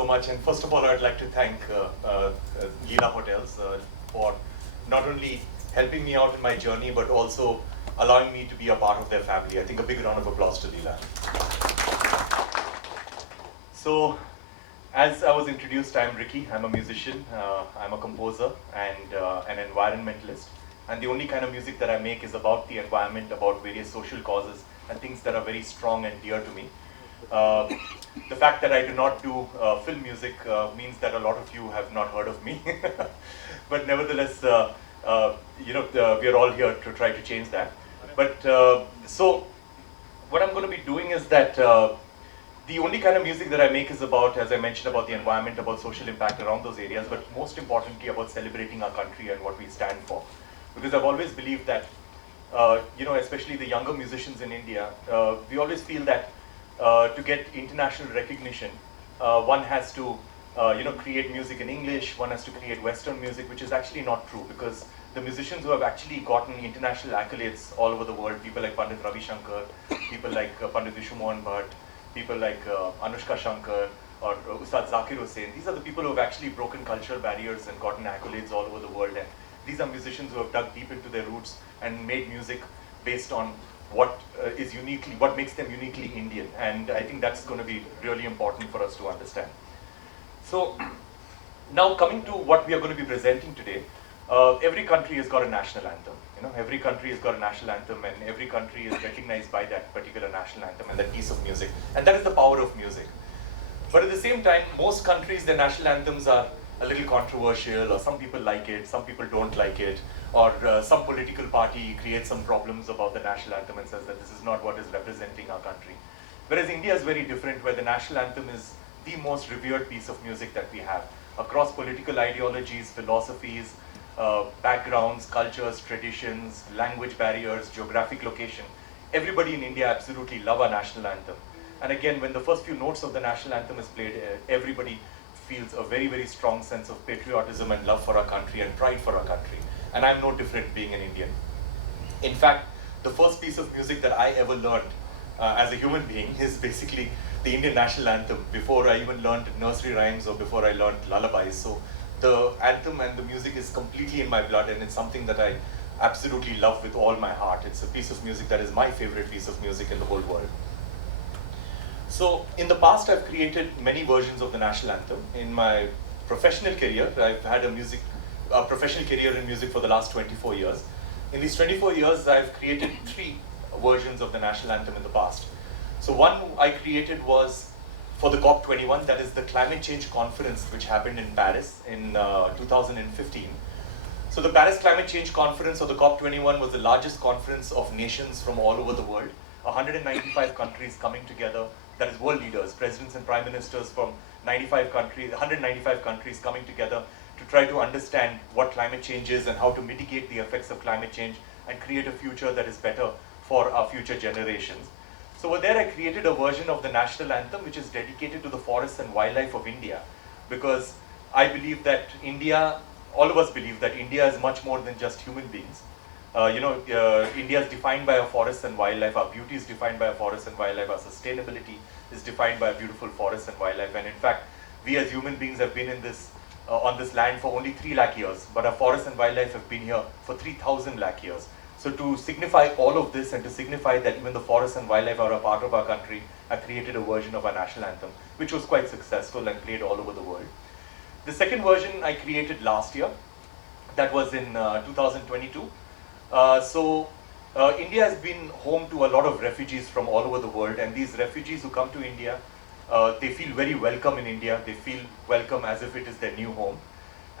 so much. And first of all, I'd like to thank Leela Hotels for not only helping me out in my journey, but also allowing me to be a part of their family. I think a big round of applause to Leela. So, as I was introduced, I'm Ricky. I'm a musician, I'm a composer, and an environmentalist. And the only kind of music that I make is about the environment, about various social causes, and things that are very strong and dear to me. The fact that I do not do film music means that a lot of you have not heard of me. But nevertheless, we are all here to try to change that. But so what I'm going to be doing is that the only kind of music that I make is about, as I mentioned, about the environment, about social impact around those areas, but most importantly about celebrating our country and what we stand for. Because I've always believed that, especially the younger musicians in India, we always feel that to get international recognition, one has to, create music in English, one has to create Western music, which is actually not true, because the musicians who have actually gotten international accolades all over the world, people like Pandit Ravi Shankar, people like Pandit Vishwamohan Bhatt, people like Anushka Shankar, or Ustad Zakir Hussain, these are the people who have actually broken cultural barriers and gotten accolades all over the world. And these are musicians who have dug deep into their roots and made music based on what makes them uniquely Indian. And I think that's going to be really important for us to understand. So now coming to what we are going to be presenting today, every country has got a national anthem. Every country has got a national anthem, and every country is recognized by that particular national anthem and that piece of music. And that is the power of music. But at the same time, most countries, their national anthems are a little controversial, or some people like it, some people don't like it, or some political party creates some problems about the national anthem and says that this is not what is representing our country. Whereas India is very different, where the national anthem is the most revered piece of music that we have. Across political ideologies, philosophies, backgrounds, cultures, traditions, language barriers, geographic location, everybody in India absolutely love our national anthem. And again, when the first few notes of the national anthem is played, everybody feels a very, very strong sense of patriotism and love for our country and pride for our country. And I'm no different being an Indian. In fact, the first piece of music that I ever learned as a human being is basically the Indian national anthem, before I even learned nursery rhymes or before I learned lullabies. So the anthem and the music is completely in my blood, and it's something that I absolutely love with all my heart. It's a piece of music that is my favorite piece of music in the whole world. So in the past, I've created many versions of the national anthem. In my professional career, I've had a professional career in music for the last 24 years. In these 24 years, I've created 3 versions of the national anthem in the past. So one I created was for the COP21, that is the climate change conference which happened in Paris in 2015. So the Paris Climate Change Conference, or the COP21, was the largest conference of nations from all over the world. 195 countries coming together, that is world leaders, presidents and prime ministers from 195 countries coming together to try to understand what climate change is and how to mitigate the effects of climate change and create a future that is better for our future generations. So over there I created a version of the national anthem which is dedicated to the forests and wildlife of India, because I believe that all of us believe that India is much more than just human beings. India is defined by our forests and wildlife, our beauty is defined by our forests and wildlife, our sustainability is defined by a beautiful forests and wildlife. And in fact, we as human beings have been in this on this land for only 3 lakh years, but our forests and wildlife have been here for 3,000 lakh years. So to signify all of this and to signify that even the forests and wildlife are a part of our country, I created a version of our national anthem, which was quite successful and played all over the world. The second version I created last year, that was in 2022. India has been home to a lot of refugees from all over the world, and these refugees who come to India, they feel very welcome in India. They feel welcome as if it is their new home.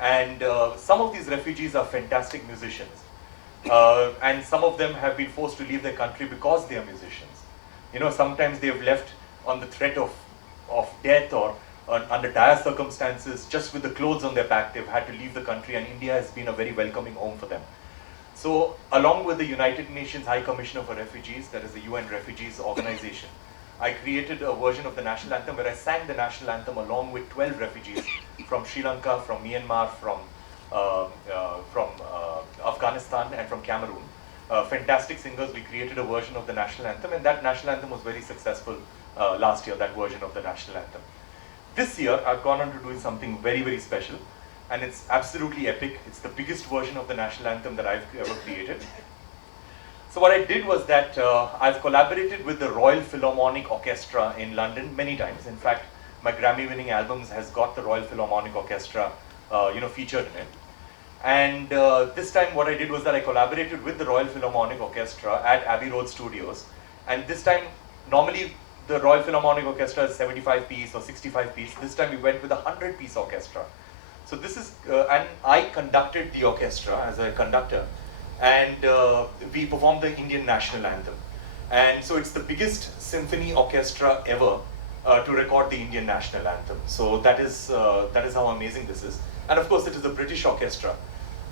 And some of these refugees are fantastic musicians. And some of them have been forced to leave their country because they are musicians. Sometimes they have left on the threat of death or under dire circumstances, just with the clothes on their back. They've had to leave the country, and India has been a very welcoming home for them. So along with the United Nations High Commissioner for Refugees, that is the UN Refugees Organization, I created a version of the national anthem where I sang the national anthem along with 12 refugees from Sri Lanka, from Myanmar, from Afghanistan, and from Cameroon. Fantastic singers. We created a version of the national anthem, and that national anthem was very successful last year, that version of the national anthem. this year, I've gone on to do something very, very special, and it's absolutely epic. It's the biggest version of the national anthem that I've ever created. So what I did was that I've collaborated with the Royal Philharmonic Orchestra in London many times. In fact, my Grammy-winning albums has got the Royal Philharmonic Orchestra, featured in it. And this time what I did was that I collaborated with the Royal Philharmonic Orchestra at Abbey Road Studios. And this time, normally the Royal Philharmonic Orchestra is 75-piece or 65-piece. This time we went with a 100-piece orchestra. So this is, and I conducted the orchestra as a conductor. And we performed the Indian National Anthem. And so it's the biggest symphony orchestra ever to record the Indian National Anthem. So that is how amazing this is. And of course, it is a British orchestra.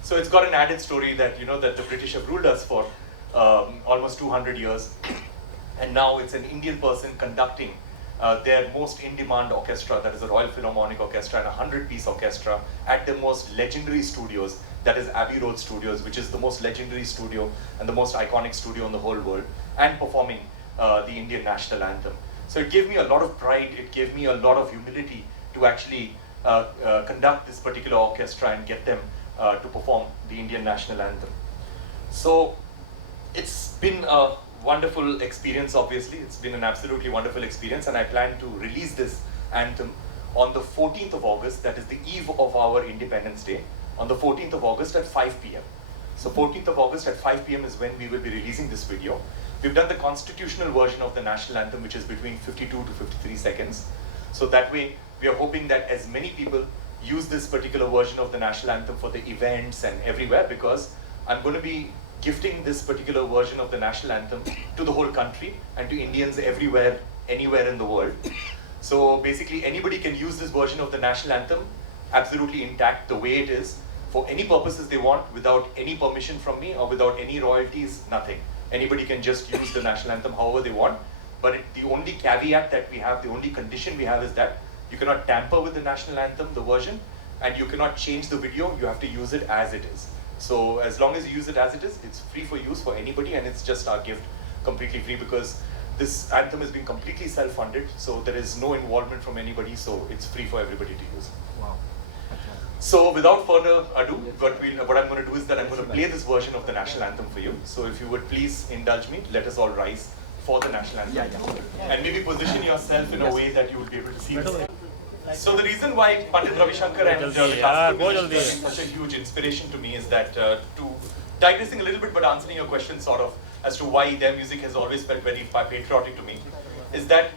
So it's got an added story that, that the British have ruled us for almost 200 years. And now it's an Indian person conducting their most in-demand orchestra, that is the Royal Philharmonic Orchestra, and a 100-piece orchestra at the most legendary studios, that is Abbey Road Studios, which is the most legendary studio and the most iconic studio in the whole world, and performing the Indian National Anthem. So it gave me a lot of pride, it gave me a lot of humility to actually conduct this particular orchestra and get them to perform the Indian National Anthem. So it's been a wonderful experience, obviously. It's been an absolutely wonderful experience, and I plan to release this anthem on the 14th of August, that is the eve of our Independence Day, on the 14th of August at 5 p.m. So 14th of August at 5 p.m. is when we will be releasing this video. We've done the constitutional version of the national anthem, which is between 52 to 53 seconds. So that way, we are hoping that as many people use this particular version of the national anthem for the events and everywhere, because I'm going to be gifting this particular version of the national anthem to the whole country and to Indians everywhere, anywhere in the world. So basically, anybody can use this version of the national anthem absolutely intact the way it is for any purposes they want, without any permission from me or without any royalties, nothing. Anybody can just use the national anthem however they want. But the only caveat that we have, the only condition we have is that you cannot tamper with the national anthem, the version, and you cannot change the video. You have to use it as it is. So as long as you use it as it is, it's free for use for anybody, and it's just our gift, completely free, because this anthem has been completely self-funded, so there is no involvement from anybody, so it's free for everybody to use. Wow. So without further ado, what I'm going to do is that I'm going to play this version of the national anthem for you. So if you would please indulge me, let us all rise for the national anthem. And maybe position yourself in a way that you would be able to see this. So the reason why Pandit Ravi Shankar and the classical musicians are such a huge inspiration to me is that, to digressing a little bit but answering your question sort of as to why their music has always felt very patriotic to me, is that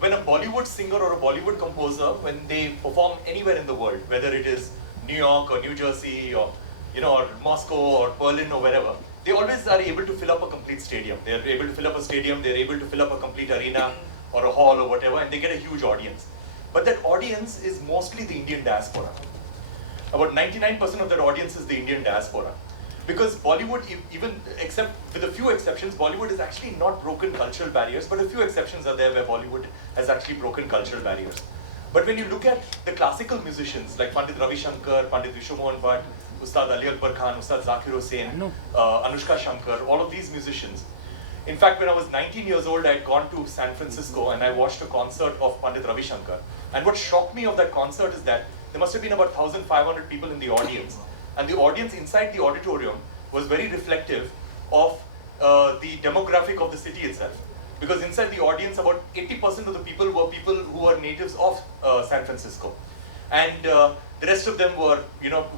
when a Bollywood singer or a Bollywood composer, when they perform anywhere in the world, whether it is New York or New Jersey or or Moscow or Berlin or wherever, they always are able to fill up a complete stadium. They are able to fill up a stadium, they are able to fill up a complete arena or a hall or whatever, and they get a huge audience. But that audience is mostly the Indian diaspora. About 99% of that audience is the Indian diaspora. Because Bollywood, even except with a few exceptions, Bollywood has actually not broken cultural barriers, but a few exceptions are there where Bollywood has actually broken cultural barriers. But when you look at the classical musicians like Pandit Ravi Shankar, Pandit Vishwamohan Bhatt, Ustad Ali Akbar Khan, Ustad Zakir Hussain, Anushka Shankar, all of these musicians. In fact, when I was 19 years old, I had gone to San Francisco and I watched a concert of Pandit Ravi Shankar. And what shocked me of that concert is that there must have been about 1,500 people in the audience. And the audience inside the auditorium was very reflective of the demographic of the city itself. Because inside the audience, about 80% of the people were people who were natives of San Francisco. And the rest of them were,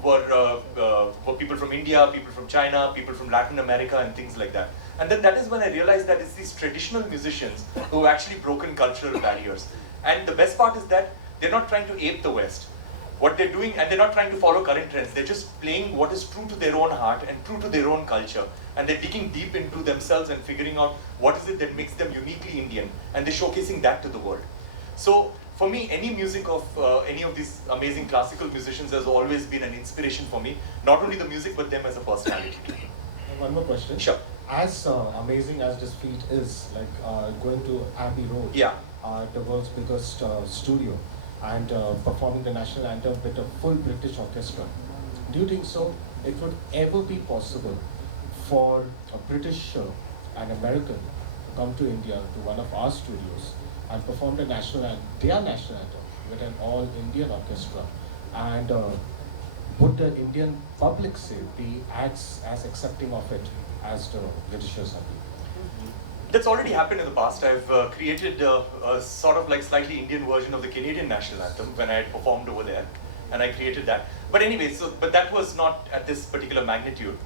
were people from India, people from China, people from Latin America, and things like that. And then that is when I realized that it's these traditional musicians who have actually broken cultural barriers. And the best part is that they're not trying to ape the West. What they're doing, and they're not trying to follow current trends, they're just playing what is true to their own heart and true to their own culture. And they're digging deep into themselves and figuring out what is it that makes them uniquely Indian, and they're showcasing that to the world. So for me, any music of any of these amazing classical musicians has always been an inspiration for me, not only the music, but them as a personality. One more question. Sure. As amazing as this feat is, like going to Abbey Road, the world's biggest studio, and performing the national anthem with a full British orchestra, do you think so it would ever be possible for a British and American to come to India, to one of our studios, and perform their national anthem with an all-Indian orchestra, and would the Indian public say be as accepting of it as the Britishers have been? That's already happened in the past. I've created a sort of like slightly Indian version of the Canadian national anthem when I had performed over there, and I created that. But anyway, but that was not at this particular magnitude.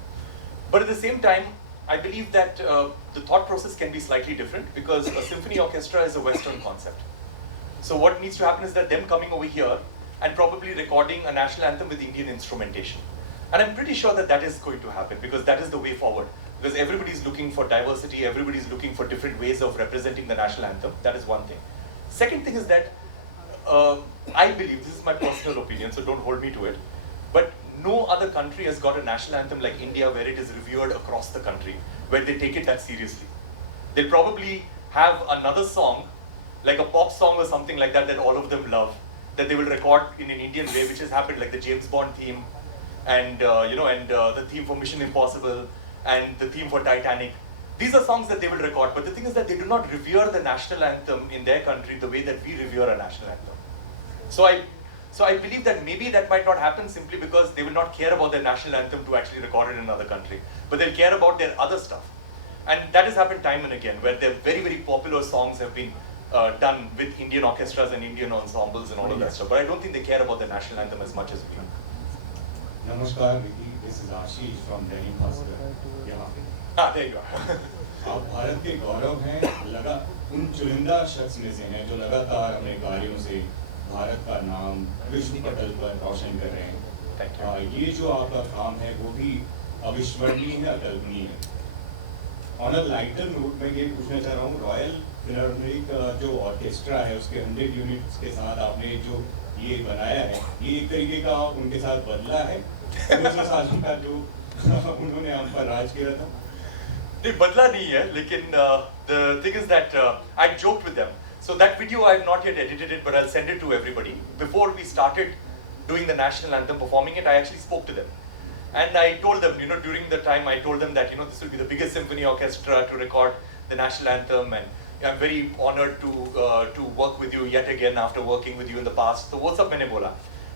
But at the same time, I believe that the thought process can be slightly different because a symphony orchestra is a Western concept. So what needs to happen is that them coming over here and probably recording a national anthem with Indian instrumentation. And I'm pretty sure that that is going to happen because that is the way forward. Because everybody's looking for diversity, everybody's looking for different ways of representing the national anthem. That is one thing. Second thing is that I believe, this is my personal opinion, so don't hold me to it, but no other country has got a national anthem like India where it is revered across the country, where they take it that seriously. They'll probably have another song, like a pop song or something like that, that all of them love, that they will record in an Indian way, which has happened, like the James Bond theme, and the theme for Mission Impossible, and the theme for Titanic. These are songs that they will record, but the thing is that they do not revere the national anthem in their country the way that we revere a national anthem. So I believe that maybe that might not happen simply because they will not care about their national anthem to actually record it in another country, but they'll care about their other stuff. And that has happened time and again, where their very, very popular songs have been done with Indian orchestras and Indian ensembles and all of that stuff. But I don't think they care about the national anthem as much as we do. Namaskar, Vicky. This is Ashish from Delhi Bhaskar. There you go. आप भारत के गौरव हैं, उन चुनिंदा शख्स में से हैं जो लगातार अपने कार्यों से भारत का नाम विश्व पटल पर रोशन कर रहे हैं। ये जो आपका काम है वो भी अविस्मरणीय है, अकल्पनीय है। ऑन अ लाइटर नोट मैं ये पूछना चाह रहा हूँ, रॉयल फिलहार्मोनिक जो ऑर्केस्ट्रा है उसके 100 यूनिट्स के साथ आपने जो ये बनाया है, ये एक तरीके का उनके साथ बदला है 200 साल का जो उन्होंने हम पर राज किया था? नहीं, बदला नहीं है, लेकिन the thing is that I joked with them. So that video I have not yet edited it, but I'll send it to everybody. Before we started doing the national anthem, performing it, I actually spoke to them. And I told them, during the time I told them that, this will be the biggest symphony orchestra to record the national anthem, and I'm very honored to work with you yet again after working with you in the past. So what's up, मैंने बोला.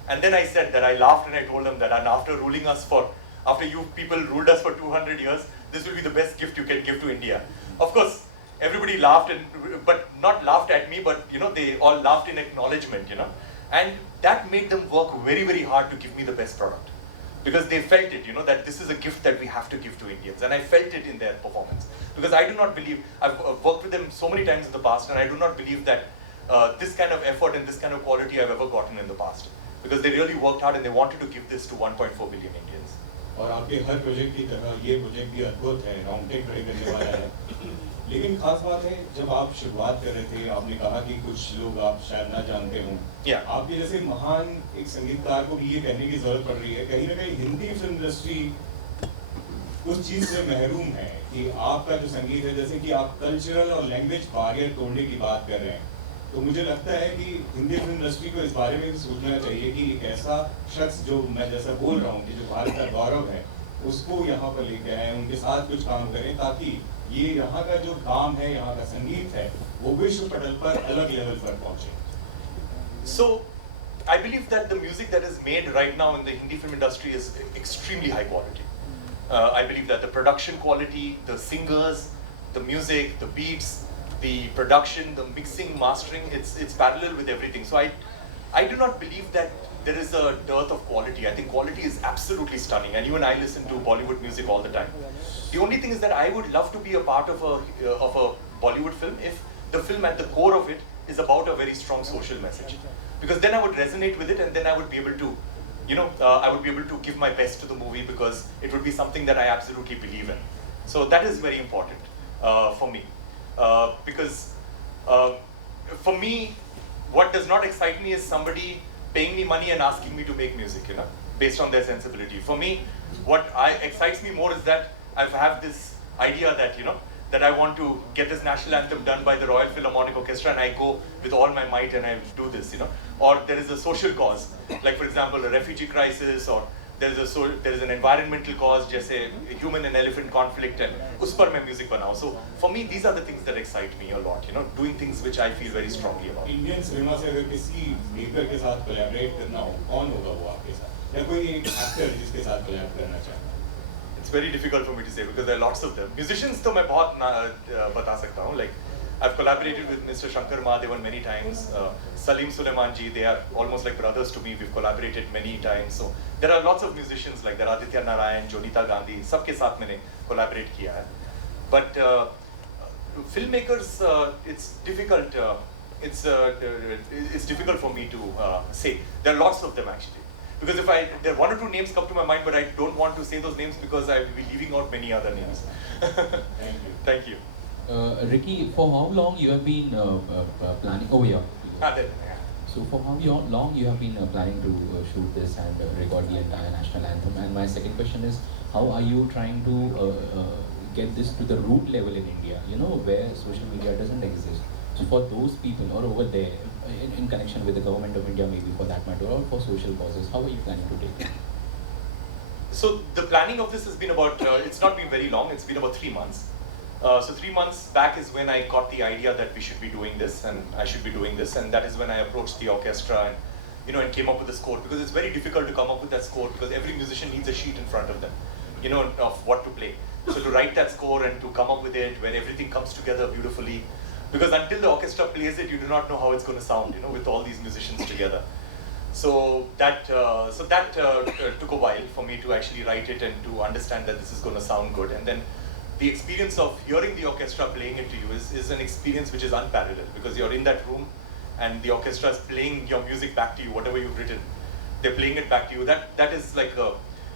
And then I said that I laughed and I told them that, and after you people ruled us for 200 years, this will be the best gift you can give to India. Of course, everybody laughed, but not laughed at me, but they all laughed in acknowledgement, and that made them work very, very hard to give me the best product, because they felt it, that this is a gift that we have to give to Indians, and I felt it in their performance, because I do not believe, I've worked with them so many times in the past, and I do not believe that this kind of effort and this kind of quality I've ever gotten in the past, because they really worked hard and they wanted to give this to 1.4 billion Indians. और आपके हर project की तरह ये project भी अद्भुत है, round take खड़े करने वाला है। लेकिन खास बात है, जब आप शुरुआत कर रहे थे, आपने कहा कि कुछ लोग आप शायद ना जानते हों, आपके जैसे महान एक संगीतकार को भी ये कहने की जरूरत पड़ रही है, कहीं ना कहीं हिंदी फिल्म इंडस्ट्री उस चीज से महरूम है कि आपका जो संगीत है, जैसे कि आप कल्चरल और लैंग्वेज बैरियर तोड़ने की बात कर रहे हैं, तो मुझे लगता है कि हिंदी फिल्म इंडस्ट्री को इस बारे में भी सोचना चाहिए कि एक ऐसा शख्स जो मैं जैसा बोल रहा हूँ कि जो भारत का गौरव है, उसको यहाँ पर लेके आए, उनके साथ कुछ काम करें, ताकि ये यहाँ का जो काम है, यहाँ का संगीत है, वो विश्व पटल पर अलग लेवल पर पहुँचे। So, I believe that the music that is made right now in the Hindi film industry is extremely high quality. I believe that the production quality, the singers, the music, the beats, the production, the mixing, mastering, it's parallel with everything. So I do not believe that there is a dearth of quality. I think quality is absolutely stunning, and you and I listen to Bollywood music all the time. The only thing is that I would love to be a part of a Bollywood film if the film at the core of it is about a very strong social message, because then I would resonate with it, and then I would be able to, I would be able to give my best to the movie, because it would be something that I absolutely believe in. So that is very important for me. Because for me, what does not excite me is somebody paying me money and asking me to make music, based on their sensibility. For me, what excites me more is that I have this idea that, that I want to get this national anthem done by the Royal Philharmonic Orchestra, and I go with all my might and I do this, or there is a social cause, like for example, a refugee crisis, or there is an environmental cause जैसे human and elephant conflict है उस पर मैं music बनाऊँ. So for me these are the things that excite me a lot, you know, doing things which I feel very strongly about. Indian cinema से अगर किसी maker के साथ collaborate करना हो, कौन होगा वो आपके साथ? या कोई एक actor जिसके साथ collaborate करना चाहे? It's very difficult for me to say because there are lots of them. Musicians तो मैं बहुत बता सकता हूँ. Like I've collaborated with Mr. Shankar Mahadevan many times. Salim Sulaiman ji, they are almost like brothers to me. We've collaborated many times. So there are lots of musicians like there. Aditya Narayan, Jonita Gandhi, सबके साथ मैंने collaborate किया है. But filmmakers, it's difficult. It's difficult for me to say. There are lots of them actually. Because if there are one or two names come to my mind, but I don't want to say those names because I will be leaving out many other names. Thank you. Thank you. Ricky, for how long you have been planning? Oh yeah. So for how long you have been planning to shoot this and record the entire national anthem? And my second question is, how are you trying to get this to the root level in India? You know, where social media doesn't exist. So for those people or over there, in connection with the government of India, maybe for that matter, or for social causes, how are you planning to take it? So the planning of this has been about, it's not been very long, it's been about 3 months. So 3 months back is when I got the idea that we should be doing this and I should be doing this, and that is when I approached the orchestra and, you know, and came up with the score, because it's very difficult to come up with that score because every musician needs a sheet in front of them, you know, of what to play. So to write that score and to come up with it where everything comes together beautifully, because until the orchestra plays it, you do not know how it's going to sound, you know, with all these musicians together. So that took a while for me to actually write it and to understand that this is going to sound good. And then the experience of hearing the orchestra playing it to you is an experience which is unparalleled, because you're in that room and the orchestra is playing your music back to you, whatever you've written. They're playing it back to you. That is like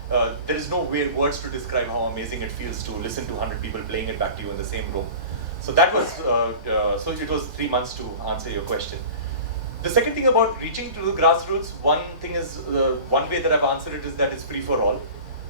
there is no words to describe how amazing it feels to listen to 100 people playing it back to you in the same room. So that was, so it was 3 months to answer your question. The second thing about reaching to the grassroots, one thing is, one way that I've answered it is that it's free for all.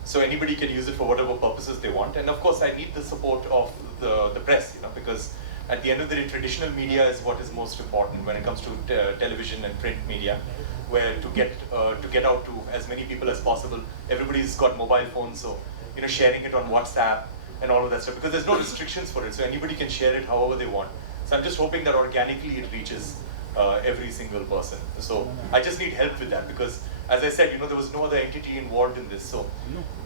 So anybody can use it for whatever purposes they want. And of course, I need the support of the press, you know, because at the end of the day, traditional media is what is most important when it comes to television and print media, where to get out to as many people as possible. Everybody's got mobile phones, so, you know, sharing it on WhatsApp and all of that stuff, because there's no restrictions for it, so anybody can share it however they want. So I'm just hoping that organically it reaches every single person. So I just need help with that, because as I said, you know, there was no other entity involved in this. So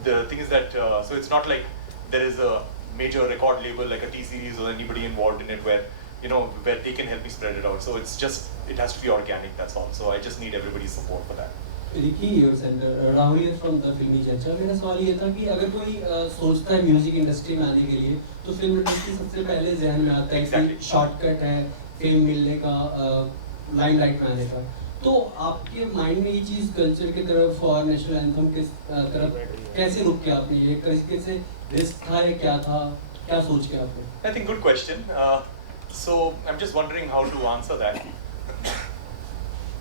the thing is that, so it's not like there is a major record label like a T-Series or anybody involved in it where, you know, where they can help me spread it out. So it's just, it has to be organic, that's all. So I just need everybody's support for that. Ricky and Rahul here from the Filmy Chacha. मेरा सवाल ये था कि अगर कोई सोचता है music industry में आने के लिए, तो फिल्म इंडस्ट्री सबसे पहले ज़हन में आता है कि शॉर्टकट है फिल्म मिलने का, लाइमलाइट में आने का. तो आपके माइंड में ये चीज़ कल्चर की तरफ और नेशनल एंथम के तरफ कैसे रुक के आपने ये कैसे से रिस्क था या क्या था, क्या सोच के आपने? I think good question. So I'm just wondering how to answer that.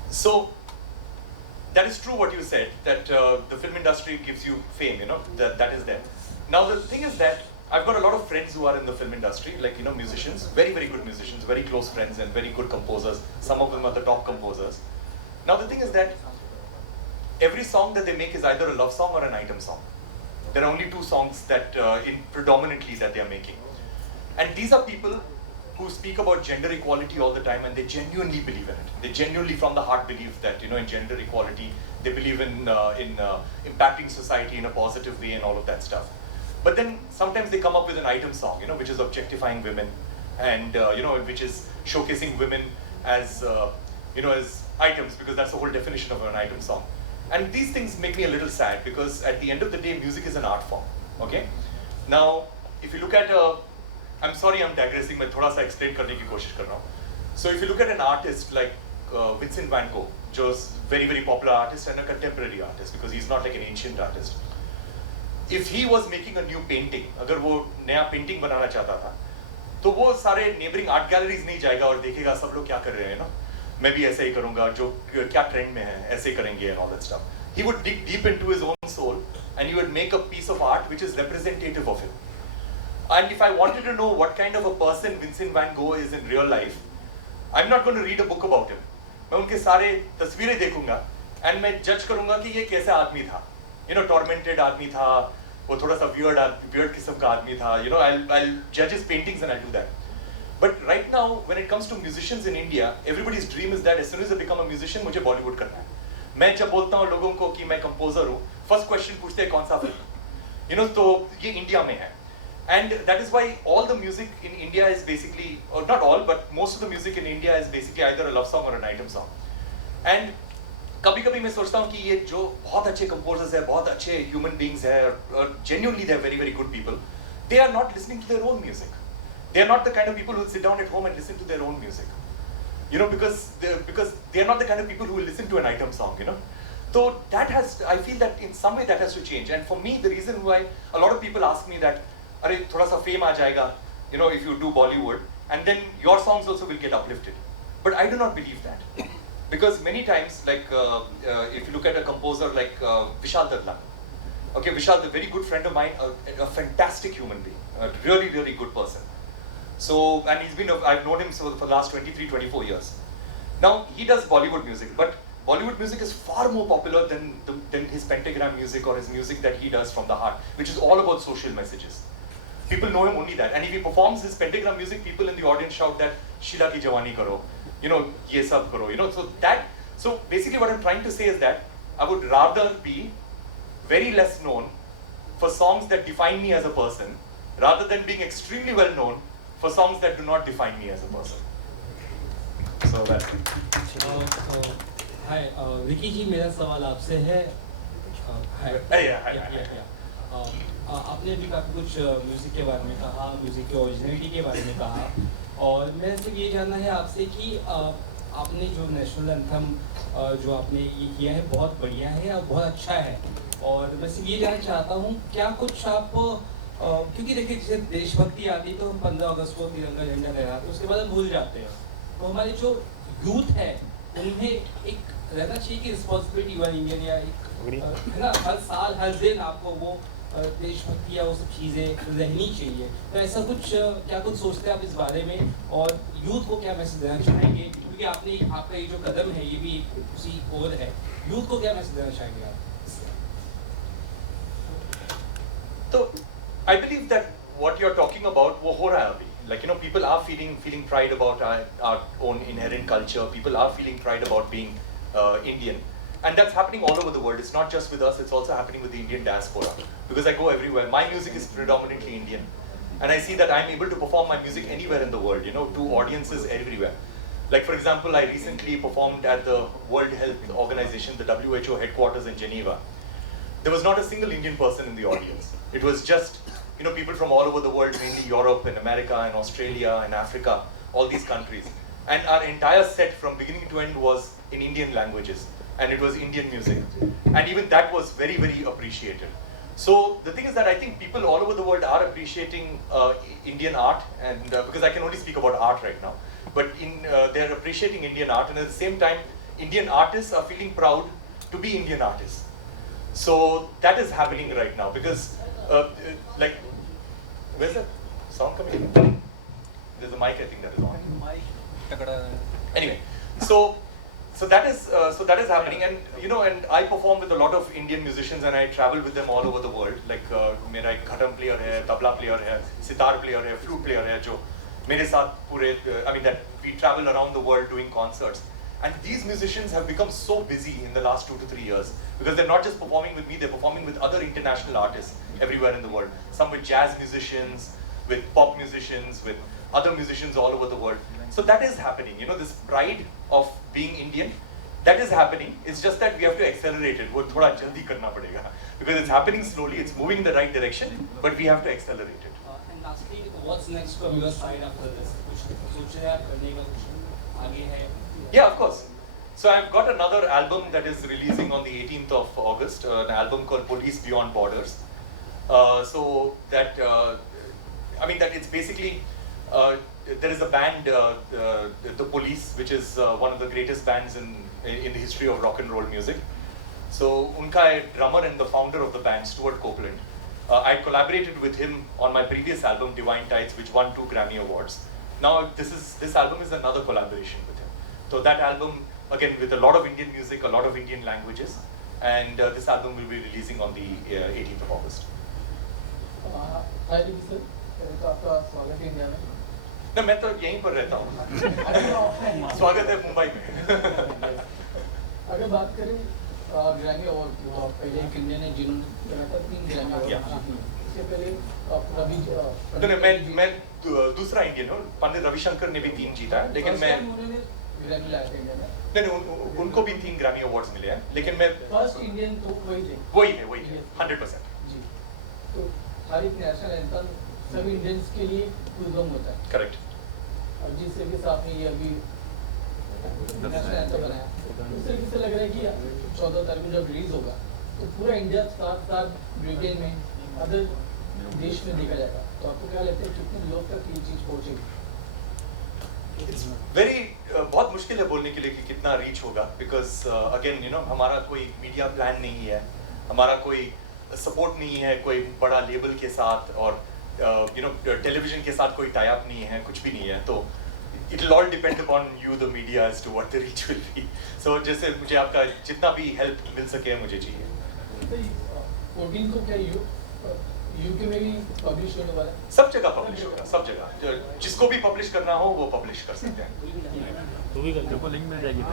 So that is true what you said, that the film industry gives you fame, you know, that is there. Now the thing is that I've got a lot of friends who are in the film industry, like, you know, musicians, very, very good musicians, very close friends and very good composers. Some of them are the top composers. Now the thing is that every song that they make is either a love song or an item song. There are only 2 songs that predominantly that they are making. And these are people who speak about gender equality all the time, and they genuinely believe in it. They genuinely from the heart believe that, you know, in gender equality, they believe in impacting society in a positive way and all of that stuff. But then sometimes they come up with an item song, you know, which is objectifying women and, you know, which is showcasing women as, you know, as items, because that's the whole definition of an item song. And these things make me a little sad, because at the end of the day, music is an art form, okay? Now, if you look at I'm sorry I'm digressing, मैं थोड़ा सा explain करने की कोशिश कर रहा हूँ. So if you look at an artist like Vincent van Gogh, जो is very, very popular artist and a contemporary artist, because he's not like an ancient artist. If he was making a new painting, अगर वो नया painting बनाना चाहता था, तो वो सारे neighboring art galleries नहीं जाएगा और देखेगा सब लोग क्या कर रहे हैं ना, मैं भी ऐसे ही करूँगा, जो क्या trend में है, ऐसे करेंगे and all that stuff. He would dig deep into his own soul and he would make a piece of art which is representative of him. And if I wanted to know what kind of a person Vincent van Gogh is in real life, I'm not going to read a book about him. मैं उनके सारे तस्वीरें देखूंगा and मैं judge करूंगा कि ये कैसा आदमी था. tormented आदमी था, वो थोड़ा सा weird किस्म का आदमी था. I'll judge his paintings and I'll do that. But right now, when it comes to musicians in India, everybody's dream is that as soon as they become a musician, मुझे Bollywood करना है. मैं जब बोलता हूँ लोगों को कि मैं composer हूँ, first question पूछते हैं कौन सा film? तो ये इंडिया में है. And that is why all the music in India is basically, or not all, but most of the music in India is basically either a love song or an item song. And कभी-कभी मैं सोचता हूँ कि ये जो बहुत अच्छे composers हैं, बहुत अच्छे human beings हैं, और genuinely they are very very good people, they are not listening to their own music. They are not the kind of people who will sit down at home and listen to their own music. Because they are not the kind of people who will listen to an item song. So that I feel that in some way that has to change. And for me, the reason why a lot of people ask me that, "Arey, thoda sa fame aa jayega, if you do Bollywood, and then your songs also will get uplifted." But I do not believe that, because many times, like if you look at a composer like Vishal Dadla, okay, Vishal, a very good friend of mine, a fantastic human being, a really really good person. So, and I've known him for the last 23, 24 years. Now, he does Bollywood music, but Bollywood music is far more popular than his pentagram music or his music that he does from the heart, which is all about social messages. People know him only that. And if he performs his pentagram music, people in the audience shout that, "Sheila ki jawani karo, ye sab karo." So basically what I'm trying to say is that I would rather be very less known for songs that define me as a person, rather than being extremely well known for songs that do not define me as a person. So that's it. Hi, Vicky जी, मेरा सवाल आपसे है. आपने भी काफ़ी कुछ music के बारे में कहा, म्यूज़िक की ओरिजिनलिटी के बारे में कहा, और मैं सिर्फ ये जानना है आपसे कि आपने जो नेशनल एंथम जो आपने ये किया है बहुत बढ़िया है और बहुत अच्छा है, और मैं सिर्फ ये जानना चाहता हूँ क्या कुछ आप क्योंकि देखिए जैसे देशभक्ति आती है तो हम 15 अगस्त को तिरंगा झंडा लहराते हैं, उसके बाद हम भूल जाते हैं. तो हमारे जो यूथ है उन्हें एक रहना चाहिए कि रिस्पॉन्सिबिलिटी वन इंडियन या एक है ना, हर साल हर दिन आपको वो देशभक्ति या वो सब चीज़ें रहनी चाहिए. तो ऐसा कुछ क्या कुछ सोचते हैं आप इस बारे में, और यूथ को क्या मैसेज देना चाहेंगे, क्योंकि आपका ये जो कदम है ये भी उसी ओर है, यूथ को क्या मैसेज देना चाहेंगे आप? तो I believe that what you're talking about, wo ho raha hai abhi. Like, people are feeling pride about our own inherent culture. People are feeling pride about being Indian. And that's happening all over the world. It's not just with us, it's also happening with the Indian diaspora. Because I go everywhere. My music is predominantly Indian. And I see that I'm able to perform my music anywhere in the world, to audiences everywhere. Like, for example, I recently performed at the World Health Organization, the WHO headquarters in Geneva. There was not a single Indian person in the audience. It was just people from all over the world, mainly Europe and America and Australia and Africa, all these countries. And our entire set from beginning to end was in Indian languages, and it was Indian music. And even that was very, very appreciated. So the thing is that I think people all over the world are appreciating Indian art, and because I can only speak about art right now, but they're appreciating Indian art, and at the same time, Indian artists are feeling proud to be Indian artists. So that is happening right now, because like, where's the sound coming in? There's a mic, I think, that is on. Anyway, so that is happening, and and I perform with a lot of Indian musicians, and I travel with them all over the world. Like, मेरा एक घटम player है, tabla player है, sitar player है, flute player है, जो मेरे साथ पूरे, I mean, that we travel around the world doing concerts. And these musicians have become so busy in the last 2 to 3 years, because they're not just performing with me, they're performing with other international artists everywhere in the world. Some with jazz musicians, with pop musicians, with other musicians all over the world. So that is happening, this pride of being Indian, that is happening. It's just that we have to accelerate it. वो थोड़ा जल्दी करना पड़ेगा, because it's happening slowly, it's moving in the right direction, but we have to accelerate it. And lastly, what's next from your side after this? कुछ सोच रहे हैं करने का, कुछ आगे है? Yeah, of course. So I've got another album that is releasing on the 18th of August, an album called Police Beyond Borders. So that, that it's basically, there is a band, the Police, which is one of the greatest bands in the history of rock and roll music. So unka drummer and the founder of the band, Stuart Copeland, I collaborated with him on my previous album, Divine Tides, which won 2 Grammy Awards. Now this album is another collaboration with him. So that album, again, with a lot of Indian music, a lot of Indian languages. and this album will be releasing on the 18th of August. Hi Ricky sir, तो आपका स्वागत है India में। ना मैं तो यहीं पर रहता हूँ। स्वागत है मुंबई में। अगर बात करें ग्रैमी अवार्ड की, तो पहले एक इंडियन है जिन्होंने 3 ग्रैमी अवार्ड जीती। इससे पहले मैं दूसरा इंडियन हूँ। पंडित रविशंकर ने भी 3 जीता है, लेकिन मैं ग्रैमी लाया था इंडिया में। नहीं, उनको भी 3 ग्रैमी अवार्ड्स मिले हैं, लेकिन मैं फर्स्ट इंडियन तो वही थे। वही थे 100%। जी, तो हर एक नेशनल एंथम सभी इंडियंस के लिए दुर्गम होता है। करेक्ट। और जिस तरीके से आपने ये अभी नेशनल एंथम बनाया, उस तरीके से लग रहा है कि 14 तारीख को जब रिलीज होगा तो पूरा इंडिया साथ ब्रिटेन में, अदर देश में देखा जाएगा। तो आपको क्या लगता है कितने लोग तक ये चीज़ पहुँचेगी? बहुत मुश्किल है बोलने के लिए कि कितना रीच होगा, बिकॉज अगेन हमारा कोई मीडिया प्लान नहीं है, हमारा कोई सपोर्ट नहीं है कोई बड़ा लेबल के साथ, और टेलीविजन के साथ कोई टाई अप नहीं है, कुछ भी नहीं है। तो it will all depend upon you the media as to what the reach will be. So जैसे मुझे आपका जितना भी हेल्प मिल सके मुझे चाहिए। 14 को क्या यूके में भी पब्लिश होने वाला है? सब जगह पब्लिश होगा, सब जगह। जिसको भी पब्लिश करना हो वो पब्लिश कर सकते हैं। तो भी लिंक मिल जाएगी,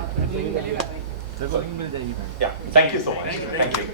तेरे को लिंक मिल जाएगी। या thank you so much, thank you.